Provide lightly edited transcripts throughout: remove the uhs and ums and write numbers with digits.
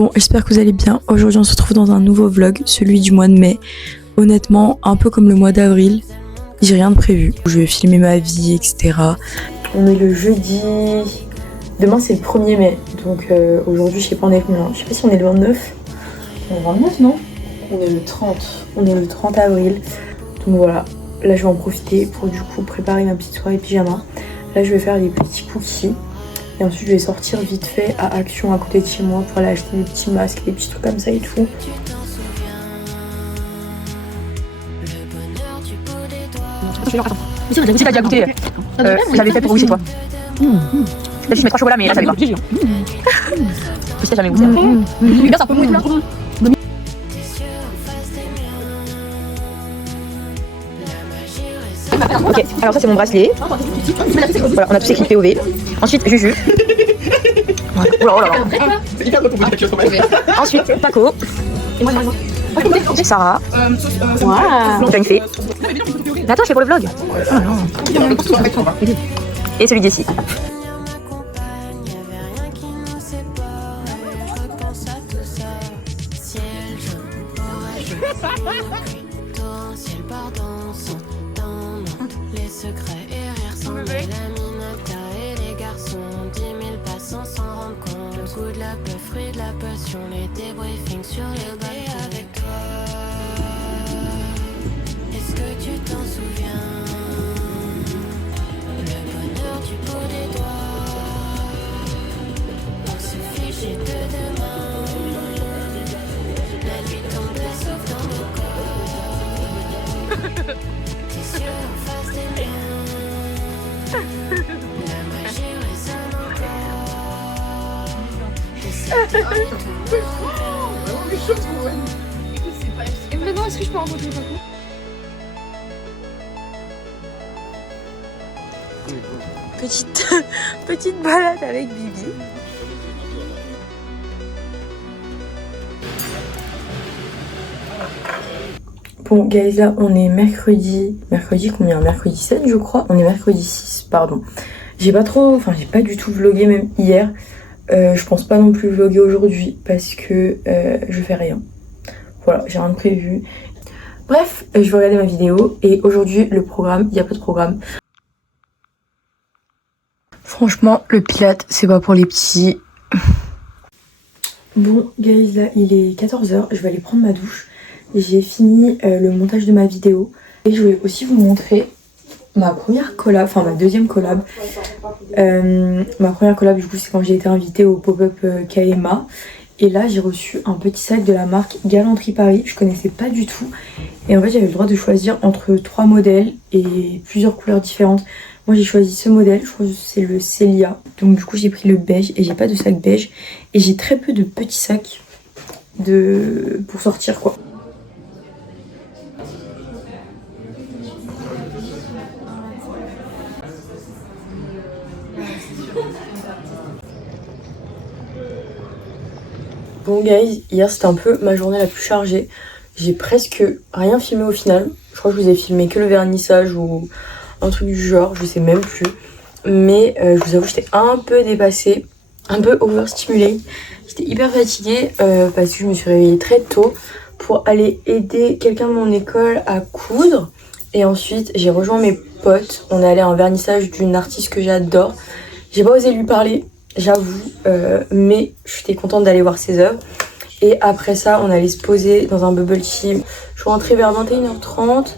Bon, j'espère que vous allez bien. Aujourd'hui, on se retrouve dans un nouveau vlog, celui du mois de mai. Honnêtement, un peu comme le mois d'avril, j'ai rien de prévu. Je vais filmer ma vie, etc. On est le jeudi. Demain, c'est le 1er mai. Donc aujourd'hui, je sais pas, on est combien. Je sais pas si on est le 29. On est le 29, non? On est le 30. On est le 30 avril. Donc voilà. Là, je vais en profiter pour du coup préparer ma petite soirée pyjama. Là, je vais faire des petits cookies. Et ensuite, je vais sortir vite fait à Action à côté de chez moi pour aller acheter des petits masques, des petits trucs comme ça et tout. Si t'as déjà goûté, j'avais fait pour oui, c'est toi. Là, je mets 3 chocolats, mais là, ça va pas. Je sais jamais goûté. Mais bien, c'est un peu mou et tout là. Ok, alors ça c'est mon bracelet. Voilà, on a tous écrit POV. Ensuite, Juju. Voilà. Oh là là. C'est hyper drôle pour vous dire quelque chose. Ensuite, Paco. Et moi. Sarah. Wow. Une fée. Mais attends, je fais pour le vlog. Oh non. Et celui d'ici. Les secrets et rires sans la minota et les garçons 10 000 passants s'en rendent compte. Le goût de la peur, fruit de la passion, les débriefings sur le balcon. Avec toi, est-ce que tu t'en souviens? Le bonheur du bout des doigts, on se fichait de demain. La nuit tombait sauf dans nos corps. Tes yeux en face des miens. La magie résonne encore. Et c'est Et maintenant, est-ce que je peux rencontrer Paco? Petite balade avec Bibi. Bon guys, là on est mercredi combien? Mercredi 7 je crois. On est mercredi 6, pardon. J'ai pas du tout vlogué même hier. Je pense pas non plus vloguer aujourd'hui parce que je fais rien. Voilà, j'ai rien de prévu. Bref, je vais regarder ma vidéo et aujourd'hui le programme, il n'y a pas de programme. Franchement, le Pilates, c'est pas pour les petits. Bon guys, là il est 14 h, je vais aller prendre ma douche. J'ai fini le montage de ma vidéo et je voulais aussi vous montrer ma première collab, enfin ma deuxième collab. Ma première collab du coup c'est quand j'ai été invitée au pop-up KMA. Et là j'ai reçu un petit sac de la marque Galanterie Paris, je connaissais pas du tout. Et en fait j'avais le droit de choisir entre 3 modèles et plusieurs couleurs différentes. Moi j'ai choisi ce modèle, je crois que c'est le Célia. Donc du coup j'ai pris le beige et j'ai pas de sac beige. Et j'ai très peu de petits sacs pour sortir quoi. Bon guys, hier c'était un peu ma journée la plus chargée. J'ai presque rien filmé au final. Je crois que je vous ai filmé que le vernissage ou un truc du genre, je sais même plus. Mais je vous avoue j'étais un peu dépassée, un peu overstimulée. J'étais hyper fatiguée parce que je me suis réveillée très tôt pour aller aider quelqu'un de mon école à coudre. Et ensuite j'ai rejoint mes potes, on est allé à un vernissage d'une artiste que j'adore. J'ai pas osé lui parler, j'avoue, mais j'étais contente d'aller voir ses œuvres. Et après ça, on allait se poser dans un bubble tea. Je suis rentrée vers 21 h 30,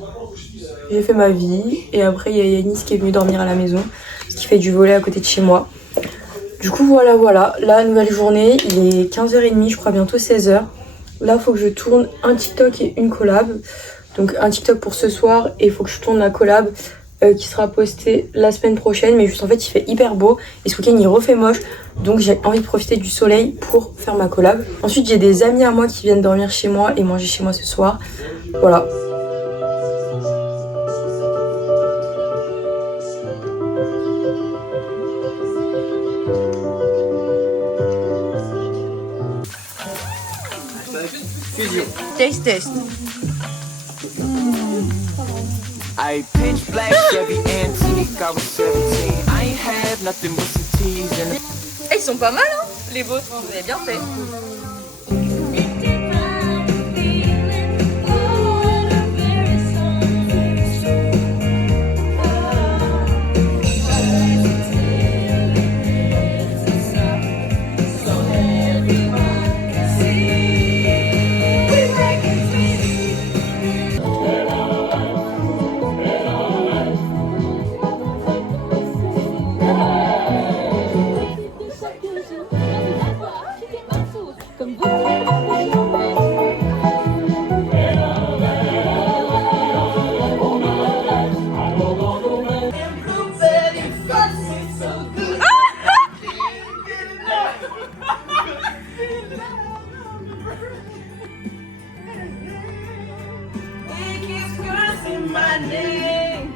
j'ai fait ma vie. Et après, il y a Yanis qui est venu dormir à la maison, qui fait du volley à côté de chez moi. Du coup, voilà. La nouvelle journée, il est 15 h 30, je crois bientôt 16 h. Là, il faut que je tourne un TikTok et une collab. Donc un TikTok pour ce soir et il faut que je tourne la collab. Qui sera posté la semaine prochaine, mais juste en fait il fait hyper beau et ce week-end il refait moche, donc j'ai envie de profiter du soleil pour faire ma collab. Ensuite j'ai des amis à moi qui viennent dormir chez moi et manger chez moi ce soir. Voilà. Taste test. I pitch black Chevy antique, I was 17. I ain't had nothing but some teas and Ils sont pas mal hein, les vôtres, vous avez bien fait. need.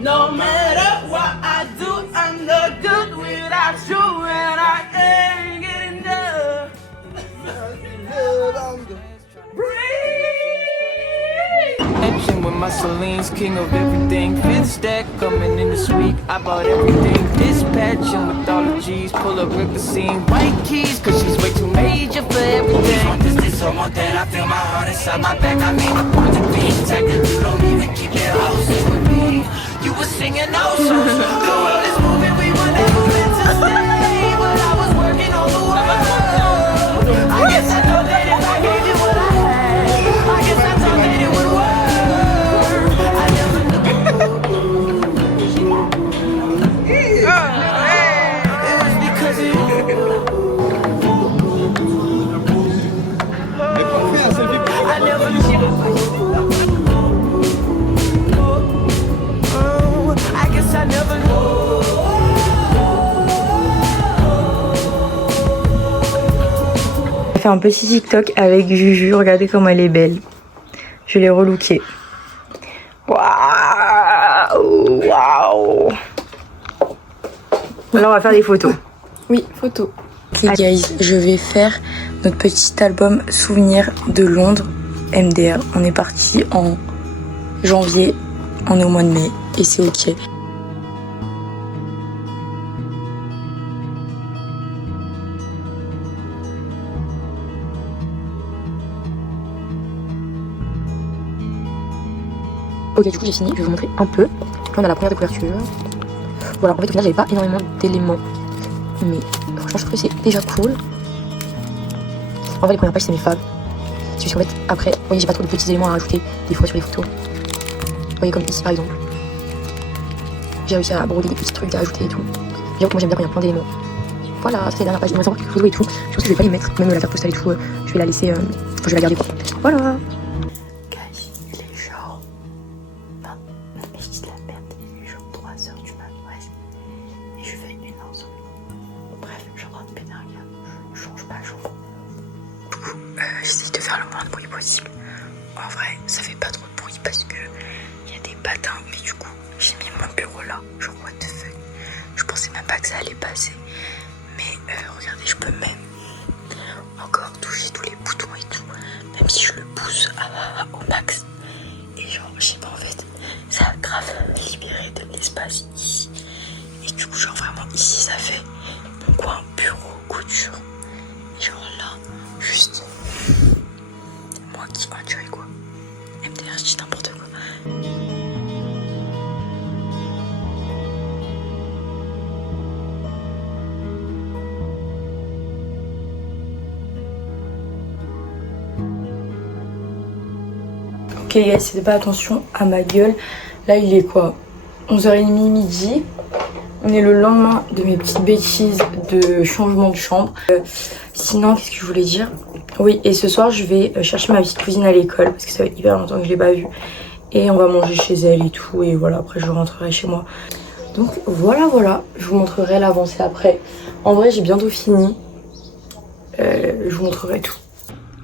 No matter what I do, I'm no good without you, and I ain't getting enough. Action with my Celine's king of everything. Fifth stack coming in this week. I bought everything. Dispatching with all the G's. Pull up, rip the scene. White keys, cause she's way too major for everything. Want this so more that I feel my heart inside my back. I mean, the point to be protected. You don't even keep it all with me. You were singing those songs. The world is moving, we were never meant to stay. But I was working on the world. I guess I know that if I gave you what I had, I guess I thought that it would work. I never knew. It was because of you. I never knew. I guess I never knew. J'ai fait un petit TikTok avec Juju, regardez comme elle est belle. Je l'ai relookée. Waouh, waouh. Là on va faire des photos. Oui, photos. Ok guys, je vais faire notre petit album souvenir de Londres, MDR. On est parti en janvier, on est au mois de mai et c'est ok. Ok, du coup j'ai fini, je vais vous montrer un peu. Là on a la première de couverture. Voilà, en fait au final j'avais pas énormément d'éléments, mais franchement je trouve que c'est déjà cool. En vrai les premières pages c'est mes faves. C'est juste qu'en fait après, vous voyez j'ai pas trop de petits éléments à rajouter des fois sur les photos. Vous voyez comme ici par exemple. J'ai réussi à broder des petits trucs à ajouter et tout. J'avoue que moi j'aime bien quand il y a plein d'éléments. Voilà, ça c'est la dernière page, il me reste encore quelques photos et tout. Je pense que je vais pas les mettre, même la carte postale et tout, je vais la laisser, enfin je vais la garder quoi. Voilà. Guys, il est genre... Non, mais je dis de la merde, il est genre 3h du mat, ouais. Et je fais une heure. Bref, je suis en train de péter un câble, je change pas, je comprends. Du coup, j'essaye de faire le moins de bruit possible. En vrai, ça fait pas trop de bruit parce que il y a des patins, mais du coup, j'ai mis mon bureau là, genre what the fuck. Je pensais même pas que ça allait passer. Mais regardez, je peux même encore toucher tous les boutons et tout, même si je le pousse au max. Et genre, je sais pas en fait, ça a grave libéré de l'espace ici. Et du coup, genre vraiment ici, ça fait mon coin bureau, couture. Et genre là, juste moi qui enjoy quoi. MDR, je dis n'importe quoi. Ok guys, c'était pas attention à ma gueule. Là il est quoi, 11h30 midi. On est le lendemain de mes petites bêtises de changement de chambre. Sinon qu'est-ce que je voulais dire? Oui, et ce soir je vais chercher ma petite cousine à l'école parce que ça fait hyper longtemps que je l'ai pas vue. Et on va manger chez elle et tout. Et voilà, après je rentrerai chez moi. Donc voilà, je vous montrerai l'avancée après. En vrai j'ai bientôt fini. Je vous montrerai tout.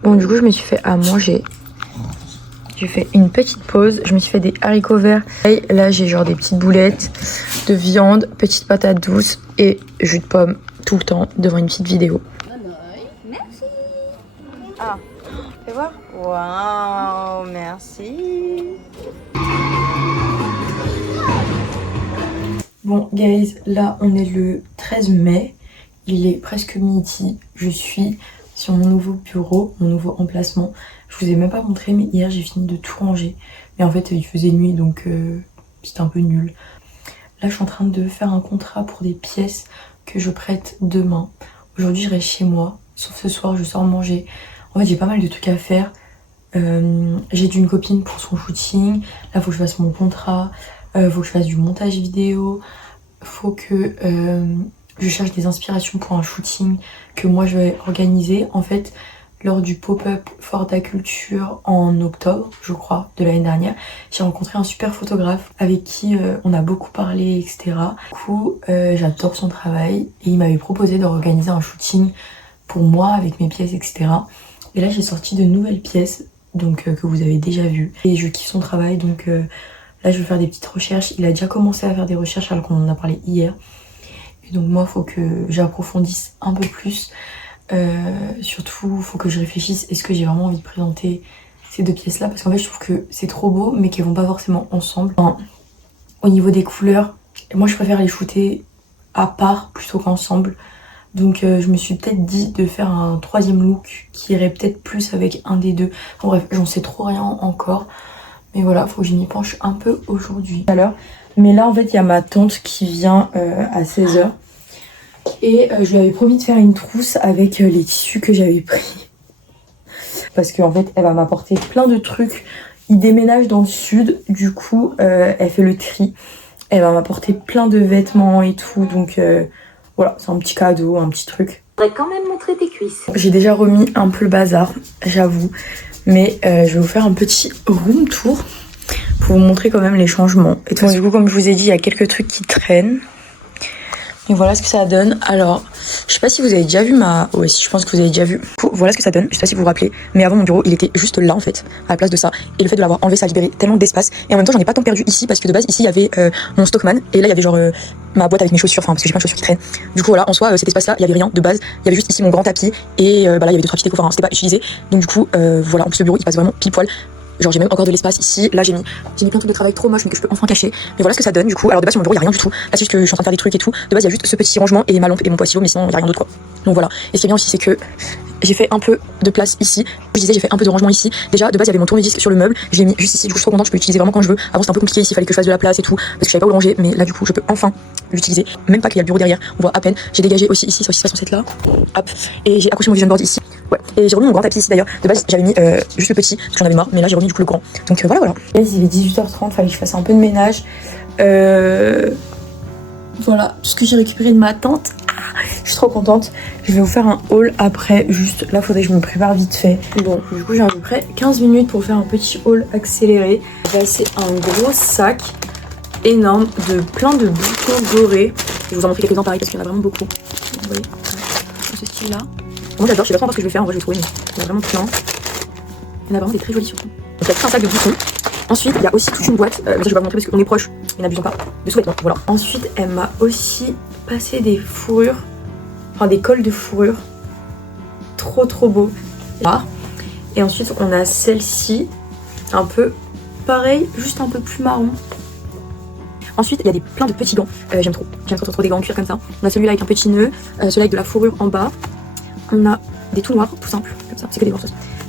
Bon du coup je me suis fait à manger. J'ai fait une petite pause, je me suis fait des haricots verts. Et là j'ai genre des petites boulettes de viande, petites patates douces et jus de pomme tout le temps devant une petite vidéo. Merci. Ah, fais voir. Waouh, merci. Bon guys, là on est le 13 mai. Il est presque midi. Je suis sur mon nouveau bureau, mon nouveau emplacement. Je vous ai même pas montré, mais hier j'ai fini de tout ranger. Mais en fait il faisait nuit donc c'était un peu nul. Là je suis en train de faire un contrat pour des pièces que je prête demain. Aujourd'hui je reste chez moi, sauf ce soir je sors manger. En fait j'ai pas mal de trucs à faire. J'ai dû une copine pour son shooting. Là faut que je fasse mon contrat. Faut que je fasse du montage vidéo. Faut que je cherche des inspirations pour un shooting que moi je vais organiser. En fait lors du pop-up Forda Culture en octobre, je crois, de l'année dernière, j'ai rencontré un super photographe avec qui on a beaucoup parlé, etc. Du coup, j'adore son travail et il m'avait proposé d'organiser un shooting pour moi avec mes pièces, etc. Et là, j'ai sorti de nouvelles pièces donc que vous avez déjà vu. Et je kiffe son travail, donc là je vais faire des petites recherches. Il a déjà commencé à faire des recherches alors qu'on en a parlé hier. Et donc moi il faut que j'approfondisse un peu plus. Surtout il faut que je réfléchisse, est-ce que j'ai vraiment envie de présenter ces deux pièces là, parce qu'en fait je trouve que c'est trop beau mais qu'elles vont pas forcément ensemble. Enfin, au niveau des couleurs, moi je préfère les shooter à part plutôt qu'ensemble. Donc je me suis peut-être dit de faire un troisième look qui irait peut-être plus avec un des deux. Enfin, bref, j'en sais trop rien encore. Mais voilà, faut que je m'y penche un peu aujourd'hui. Mais là en fait il y a ma tante qui vient à 16h. Et je lui avais promis de faire une trousse avec les tissus que j'avais pris. Parce qu'en fait elle va m'apporter plein de trucs. Il déménage dans le sud, du coup elle fait le tri. Elle va m'apporter plein de vêtements et tout, donc voilà, c'est un petit cadeau, un petit truc. On va quand même montrer tes cuisses. J'ai déjà remis un peu le bazar, j'avoue, mais je vais vous faire un petit room tour pour vous montrer quand même les changements. Et bon, du coup, comme je vous ai dit, il y a quelques trucs qui traînent. Et voilà ce que ça donne. Alors, je sais pas si vous avez déjà vu ma... Ouais, si, je pense que vous avez déjà vu. Voilà ce que ça donne, je sais pas si vous vous rappelez. Mais avant, mon bureau, il était juste là, en fait, à la place de ça. Et le fait de l'avoir enlevé, ça a libéré tellement d'espace. Et en même temps, j'en ai pas tant perdu ici, parce que de base, ici, il y avait mon Stockman. Et là, il y avait genre ma boîte avec mes chaussures, enfin, parce que j'ai plein de chaussures qui traînent. Du coup, voilà, en soi, cet espace-là, il y avait rien de base. Il y avait juste ici mon grand tapis. Et bah là, il y avait 2-3 petits décos, enfin, c'était pas utilisé. Donc, du coup, voilà, en plus, le bureau, il passe vraiment pile poil. Genre j'ai même encore de l'espace ici, là j'ai mis plein de trucs de travail trop moches mais que je peux enfin cacher. Mais voilà ce que ça donne du coup. Alors de base sur mon bureau il y a rien du tout. Là c'est juste que je suis en train de faire des trucs et tout. De base il y a juste ce petit rangement et ma lampe et mon poids stylo, mais sinon il y a rien d'autre quoi. Donc voilà. Et ce qui est bien aussi c'est que j'ai fait un peu de place ici. Je disais j'ai fait un peu de rangement ici. Déjà de base il y avait mon tourne-disque sur le meuble, je l'ai mis juste ici. Du coup je suis trop contente, je peux l'utiliser vraiment quand je veux. Avant c'était un peu compliqué ici, il fallait que je fasse de la place et tout parce que je savais pas où le ranger, mais là du coup je peux enfin l'utiliser. Même pas qu'il y a le bureau derrière, on voit à peine. J'ai dégagé aussi ici, ça aussi censé être là. Hop. Et j'ai accroché mon vision board ici. Ouais. Et j'ai remis mon grand tapis ici d'ailleurs. De base j'avais mis juste le petit parce que j'en avais marre, mais là j'ai remis du coup le grand. Donc voilà. Il est 18h30, fallait que je fasse un peu de ménage. Voilà tout ce que j'ai récupéré de ma tante. Je suis trop contente. Je vais vous faire un haul après. Juste là, faudrait que je me prépare vite fait. Bon, du coup, j'ai à peu près 15 minutes pour faire un petit haul accéléré. C'est un gros sac énorme de plein de boutons dorés. Je vais vous en montrer quelques-uns pareil parce qu'il y en a vraiment beaucoup. Vous voyez, ce style-là. Moi, j'adore. Je sais pas trop ce que je vais faire. En vrai, je vais trouver, mais il y en a vraiment plein. Il y en a vraiment des très jolis surtout. Donc, il y a tout un sac de boutons. Ensuite, il y a aussi toute une boîte. Mais ça, je vais pas vous montrer parce qu'on est proche. Mais n'abusons pas. De sous-vêtements. Voilà. Ensuite, elle m'a aussi passé des fourrures. Enfin, des cols de fourrure. Trop beau. Et ensuite, on a celle-ci. Un peu pareil, juste un peu plus marron. Ensuite, il y a plein de petits gants. J'aime trop des gants en cuir comme ça. On a celui-là avec un petit nœud. Celui-là avec de la fourrure en bas. On a des tout noirs, tout simples. Comme ça, c'est que des gants.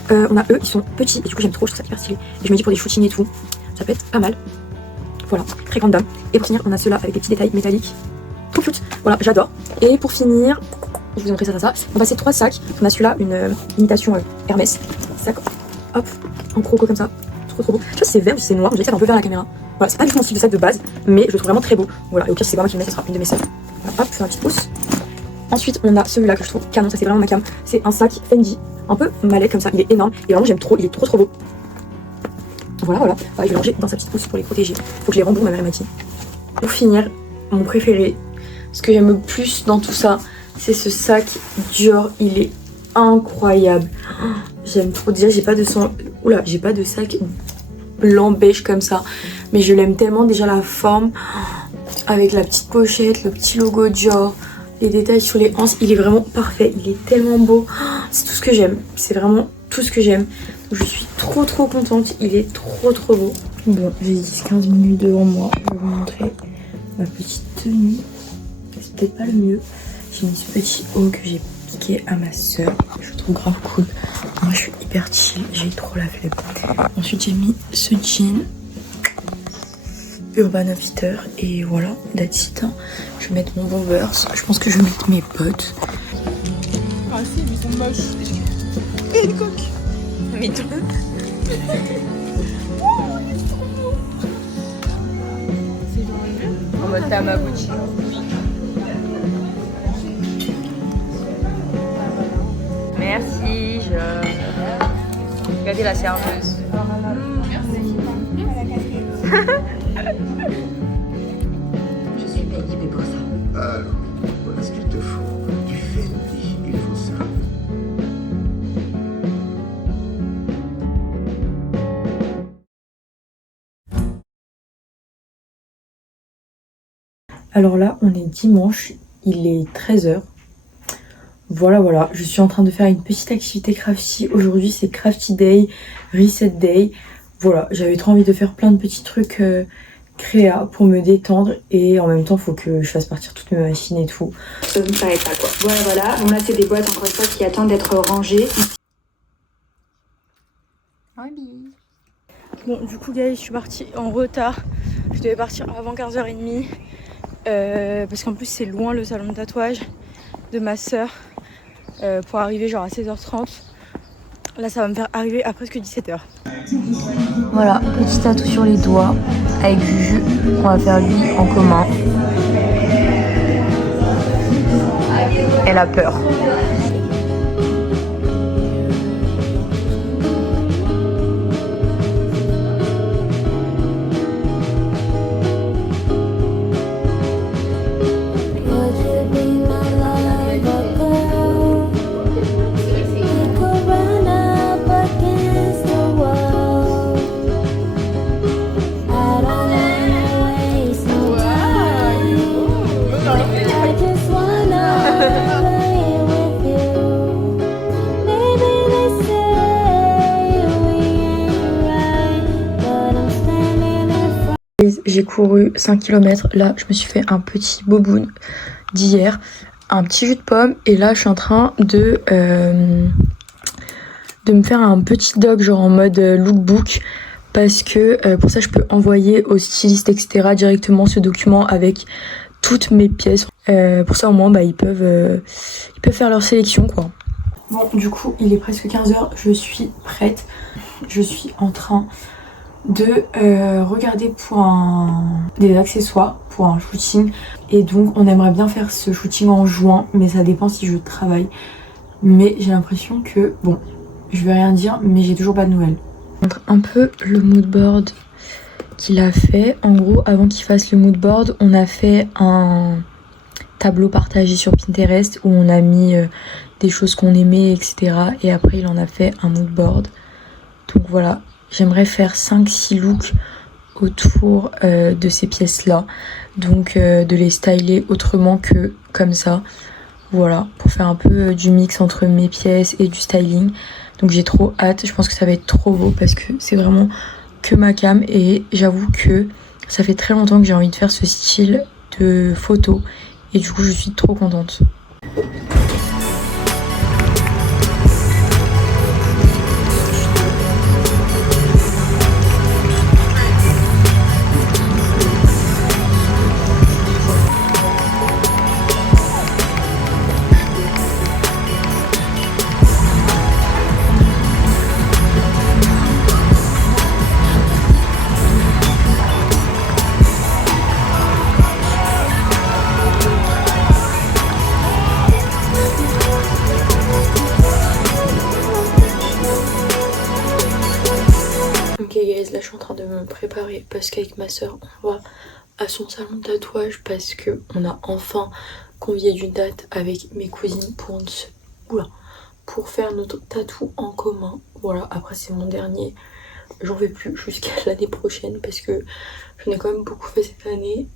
On a eux, ils sont petits. Et du coup, j'aime trop. Je trouve ça hyper stylé. Et je me dis pour des shootings et tout, ça peut être pas mal. Voilà, très grande dame. Et pour finir, on a ceux-là avec des petits détails métalliques. Trop cute. Voilà, j'adore. Et pour finir, je vous ai montré ça. On a ces 3 sacs. On a celui-là, une imitation Hermès. Sac, hop, en croco comme ça. Trop beau. Je sais pas si c'est vert ou si c'est noir. Je vais faire un peu vers la caméra. Voilà, c'est pas du tout mon style de sac de base, mais je le trouve vraiment très beau. Voilà, et au pire, si c'est pas moi qui le mets, ça sera une de mes sœurs. Voilà, hop, c'est un petit pouce. Ensuite, on a celui-là que je trouve canon. Ça, c'est vraiment ma cam. C'est un sac Fendi, un peu malais comme ça. Il est énorme. Et vraiment, j'aime trop. Il est trop beau. Voilà. Je vais le ranger dans sa petite pousse pour les protéger. Faut que je les rembourse, ma mère m'a dit. Pour finir, mon préféré, ce que j'aime le plus dans tout ça, c'est ce sac Dior. Il est incroyable. J'aime trop. Déjà, j'ai pas de sac blanc beige comme ça. Mais je l'aime tellement. Déjà, la forme, avec la petite pochette, le petit logo Dior, les détails sur les hanches. Il est vraiment parfait. Il est tellement beau. C'est tout ce que j'aime. C'est vraiment tout ce que j'aime. Je suis trop contente. Il est trop beau. Bon, j'ai 10-15 minutes devant moi. Je vais vous montrer ma petite tenue. C'est peut-être pas le mieux. J'ai mis ce petit haut que j'ai piqué à ma soeur. Je le trouve grave cool. Moi, je suis hyper chill. J'ai trop la flemme. Ensuite, j'ai mis ce jean Urban Outfitter. Et voilà, that's it. Je vais mettre mon bomber. Je pense que je vais mettre mes bottes. Ah si, mais ils sont moches. Et une coque. Mais toi. En mode Tamagotchi. Merci, regardez la serveuse. Je suis pas équipée pour ça. Alors, voilà ce qu'il te faut. Du Fendi, il faut ça. Alors là, on est dimanche, il est 13h. Voilà, je suis en train de faire une petite activité crafty. Aujourd'hui, c'est Crafty Day, Reset Day. Voilà, j'avais trop envie de faire plein de petits trucs créa pour me détendre. Et en même temps, il faut que je fasse partir toutes mes machines et tout. Ça ne s'arrête pas, quoi. Voilà. Bon, là, c'est des boîtes, encore une fois, qui attendent d'être rangées. Bon, du coup, guys, je suis partie en retard. Je devais partir avant 15h30. Parce qu'en plus, c'est loin le salon de tatouage de ma soeur. Pour arriver genre à 16h30. Là, ça va me faire arriver à presque 17h. Voilà, petit tatou sur les doigts avec Juju. On va faire lui en commun. Elle a peur. J'ai couru 5 km. Là, je me suis fait un petit boboon d'hier. Un petit jus de pomme. Et là, je suis en train de me faire un petit doc, genre en mode lookbook. Parce que pour ça, je peux envoyer au styliste, etc. directement ce document avec toutes mes pièces. Pour ça, au moins, bah, ils peuvent faire leur sélection, quoi. Bon, du coup, il est presque 15h. Je suis prête. Je suis en train de regarder pour des accessoires pour un shooting, et donc on aimerait bien faire ce shooting en juin, mais ça dépend si je travaille. Mais j'ai l'impression que, bon, je vais rien dire, mais j'ai toujours pas de nouvelles. Je montre un peu le moodboard qu'il a fait. En gros, avant qu'il fasse le moodboard, on a fait un tableau partagé sur Pinterest où on a mis des choses qu'on aimait, etc. Et après il en a fait un moodboard. Donc voilà. J'aimerais faire 5-6 looks autour de ces pièces-là. Donc de les styler autrement que comme ça. Voilà, pour faire un peu du mix entre mes pièces et du styling. Donc j'ai trop hâte, je pense que ça va être trop beau parce que c'est vraiment que ma cam. Et j'avoue que ça fait très longtemps que j'ai envie de faire ce style de photo. Et du coup je suis trop contente. Là je suis en train de me préparer parce qu'avec ma soeur on va à son salon de tatouage parce que on a enfin convié d'une date avec mes cousines pour faire notre tatou en commun. Voilà, après c'est mon dernier, j'en vais plus jusqu'à l'année prochaine parce que j'en ai quand même beaucoup fait cette année.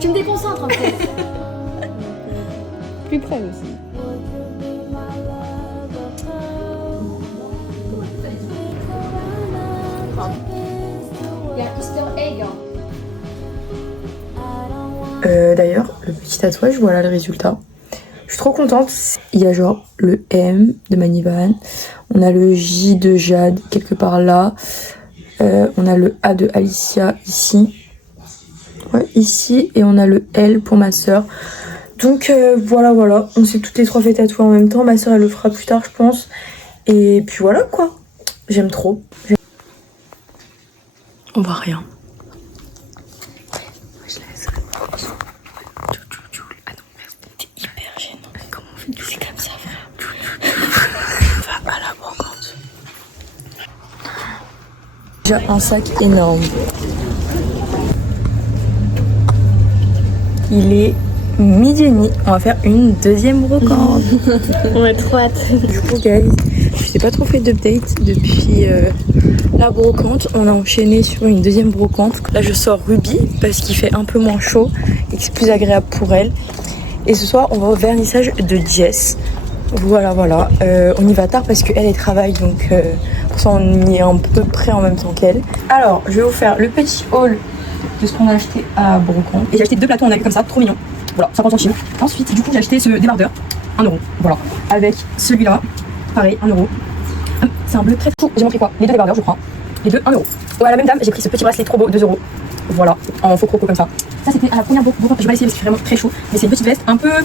Tu me déconcentres un peu. Plus près aussi. Il y a un Easter egg. D'ailleurs, le petit tatouage, voilà le résultat. Je suis trop contente. Il y a genre le M de Manivan, on a le J de Jade quelque part là, on a le A de Alicia ici. Ouais, ici, et on a le L pour ma soeur. Donc voilà, on s'est toutes les trois fait tatouer en même temps. Ma soeur elle le fera plus tard je pense. Et puis voilà quoi, j'aime trop. On voit rien. Je laisse. Ah non, c'était hyper gênant. Comment on fait du c'est comme ça frère. Va à la brocante. J'ai un sac énorme. Il est 12h30. On va faire une deuxième brocante. On a trop hâte. Du coup, guys, je n'ai pas trop fait d'update depuis la brocante. On a enchaîné sur une deuxième brocante. Là, je sors Ruby parce qu'il fait un peu moins chaud et que c'est plus agréable pour elle. Et ce soir, on va au vernissage de Jess. Voilà. On y va tard parce qu'elle, elle travaille. Donc, pour ça, on y est à peu près en même temps qu'elle. Alors, je vais vous faire le petit haul de ce qu'on a acheté à brocante. Et j'ai acheté 2 plateaux en alu comme ça, trop mignon. Voilà, 50 centimes. Ensuite, du coup, j'ai acheté ce débardeur, 1 €. Voilà. Avec celui-là, pareil, 1 €. C'est un bleu très fou. J'ai montré quoi? Les 2 débardeurs, je crois. Les 2, 1 €. Ouais, à la même dame, j'ai pris ce petit bracelet trop beau, 2 €. Voilà, en faux croco comme ça. Ça, c'était à la première brocante. Je vais l'essayer parce que c'est vraiment très chaud. Mais c'est une petite veste un peu. Ouais,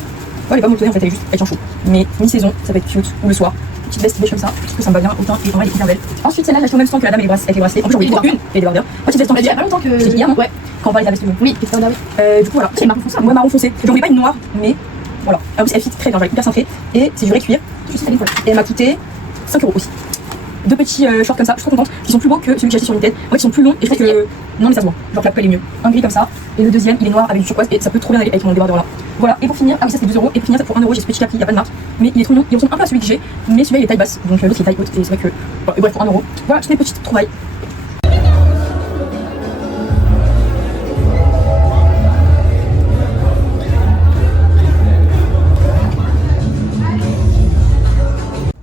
elle est pas montonnée en fait, elle tient chaud. Mais mi-saison, ça va être cute. Ou le soir. Petite veste beige comme ça. Je trouve que ça me va bien autant et en vrai, elle est bien belle. Ensuite, celle-là, j'ai acheté au même temps que la dame avec les bracelets. En plus, j'en ai une, les débardeurs. Petite veste en Il y a pas longtemps que. j'ai dit hier, non? Ouais. Quand on parlait de la veste bleue. Oui, c'était oui. Du coup, voilà. C'est marron foncé. Ouais, marron foncé. J'en voulais pas une noire, mais voilà. En plus, elle fit très bien, genre hyper cintrée. Et c'est du vrai cuir. Et elle m'a coûté 5 € aussi. 2 petits shorts comme ça, je suis trop contente. Ils sont plus beaux que celui que j'ai acheté sur Vinted. En fait, ils sont plus longs et je trouve que. Non, mais ça se voit. Genre, la colle est mieux. Un gris comme ça. Et le deuxième, il est noir avec du turquoise et ça peut trop bien aller avec mon débardeur là. Voilà. Et pour finir, ah oui, ça c'était 2 €. Et pour finir, pour 1 €, j'ai ce petit capri, il y a pas de marque. Mais il est trop mignon. Il ressemble un peu à celui que j'ai. Mais celui-là, il est taille basse. Donc l'autre, il est taille haute. Et c'est vrai que. Voilà. Et bref, pour 1 €. Voilà, toutes mes petites trouvailles.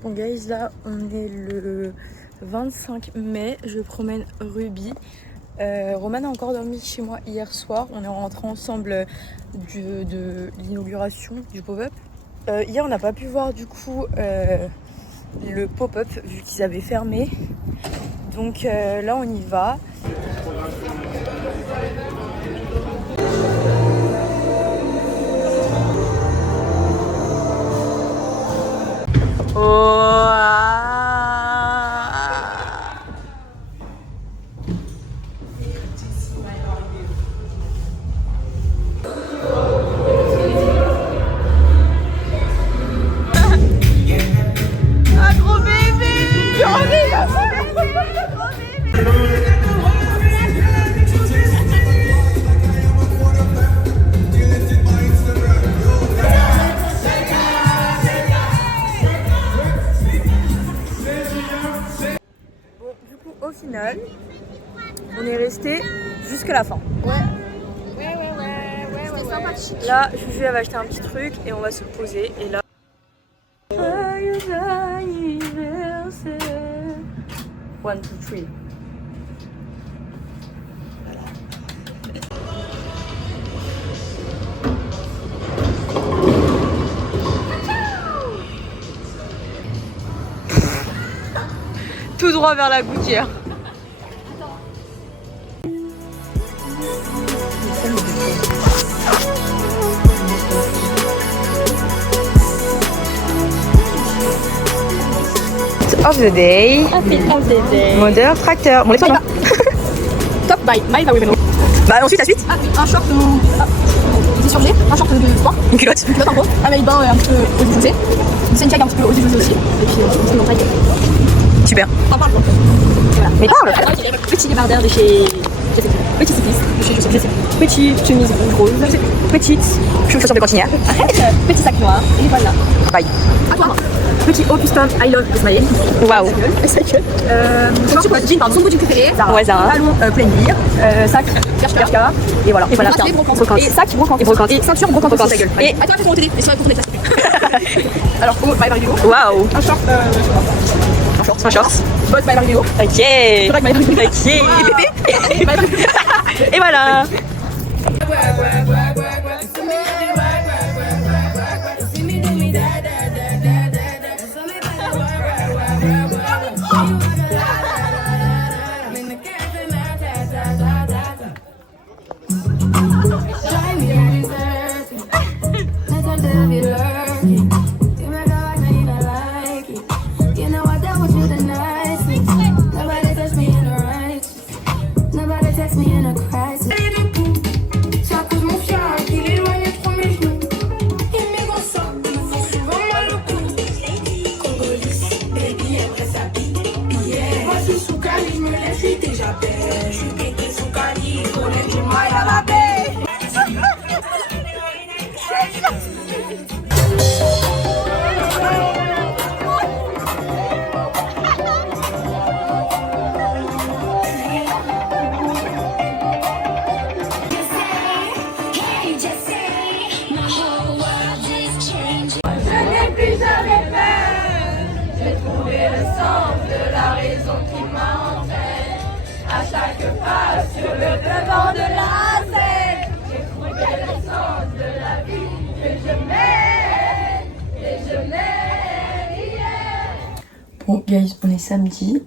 Bon guys, là on est le 25 mai, je promène Ruby. Roman a encore dormi chez moi hier soir, on est rentrés ensemble de l'inauguration du pop-up. Hier on n'a pas pu voir du coup le pop-up vu qu'ils avaient fermé. Donc là on y va. Au final, on est resté jusqu'à la fin. Ouais. C'était sympathique. Là, Juju elle va acheter un petit truc et on va se poser. Et là. Joyeux anniversaire. 1, 2, 3. Tout droit vers la gouttière. Of the day. Modeur tracteur. Bon, les pas. Top by My Women. Bah ensuite la suite. Ah, un short il est surgelé, un short de sport. Une culotte En gros. Un maillot de bain un petit peu aux rosé. Une scène un petit peu aux rosé aussi. Et puis c'est mon taille. Super. T'en parles quoi. Voilà. Mais parle. Petit débardeur de chez petit cycliste de chez Joseph. Petite chemise rose. Petite chaussures de cantinière. Petit sac noir. Et voilà. Bye. À toi. Petit haut custom I love Ismaël. Waouh. Jean, pardon, son jean préféré. Ouais, Zara. Talon plein lire. Sac Bershka. Et voilà. Et voilà. Et sac brocante. Et ceinture brocante. Et attends, fais-moi t'aider. Et sur la course, alors, oh, My Video. Waouh. Un short. Un short. Boss My Video. Ok. Ok. Et Pépé. Et voilà. pas sur le devant de la scène. J'ai trouvé l'essence de la vie que je mène, et je mène, yeah. Bon guys, on est samedi.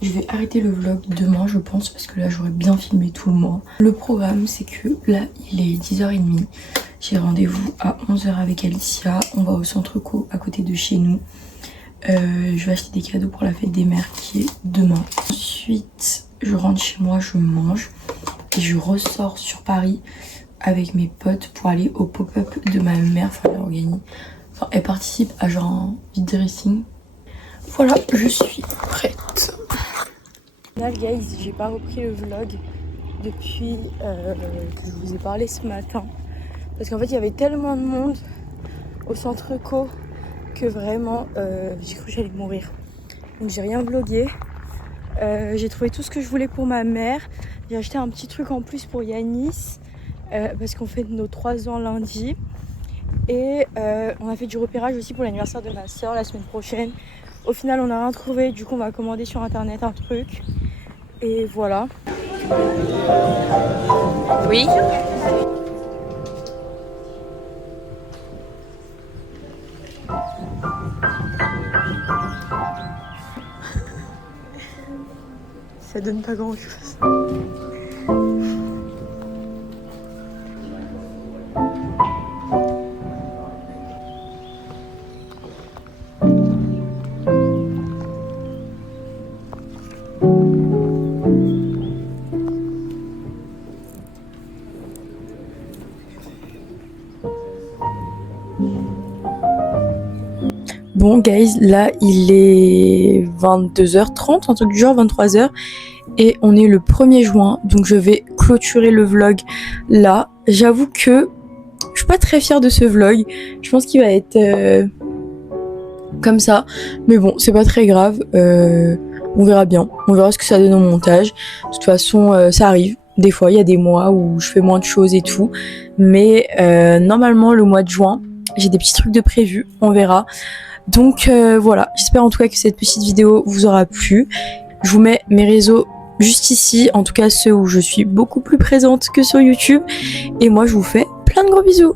Je vais arrêter le vlog demain je pense parce que là j'aurais bien filmé tout le mois. Le programme c'est que là il est 10h30. J'ai rendez-vous à 11h avec Alicia. On va au centre co à côté de chez nous. Je vais acheter des cadeaux pour la fête des mères qui est demain. Ensuite je rentre chez moi, je mange et je ressors sur Paris avec mes potes pour aller au pop-up de ma mère. Enfin elle organise. Enfin elle participe à genre un vide dressing. Voilà, je suis prête. Là guys, j'ai pas repris le vlog depuis que je vous ai parlé ce matin. Parce qu'en fait il y avait tellement de monde au centre co que vraiment j'ai cru que j'allais mourir. Donc j'ai rien vlogué. J'ai trouvé tout ce que je voulais pour ma mère. J'ai acheté un petit truc en plus pour Yanis parce qu'on fait nos 3 ans lundi. Et on a fait du repérage aussi pour l'anniversaire de ma soeur la semaine prochaine. Au final on n'a rien trouvé, du coup on va commander sur internet un truc. Et voilà. Oui. Ça donne pas grand chose. Bon guys, là il est 22h30, un truc du genre 23h et on est le 1er juin donc je vais clôturer le vlog là. J'avoue que je suis pas très fière de ce vlog, je pense qu'il va être comme ça mais bon c'est pas très grave, on verra bien, on verra ce que ça donne au montage. De toute façon ça arrive, des fois il y a des mois où je fais moins de choses et tout mais normalement le mois de juin j'ai des petits trucs de prévu, on verra. Donc voilà, j'espère en tout cas que cette petite vidéo vous aura plu. Je vous mets mes réseaux juste ici, en tout cas ceux où je suis beaucoup plus présente que sur YouTube. Et moi je vous fais plein de gros bisous.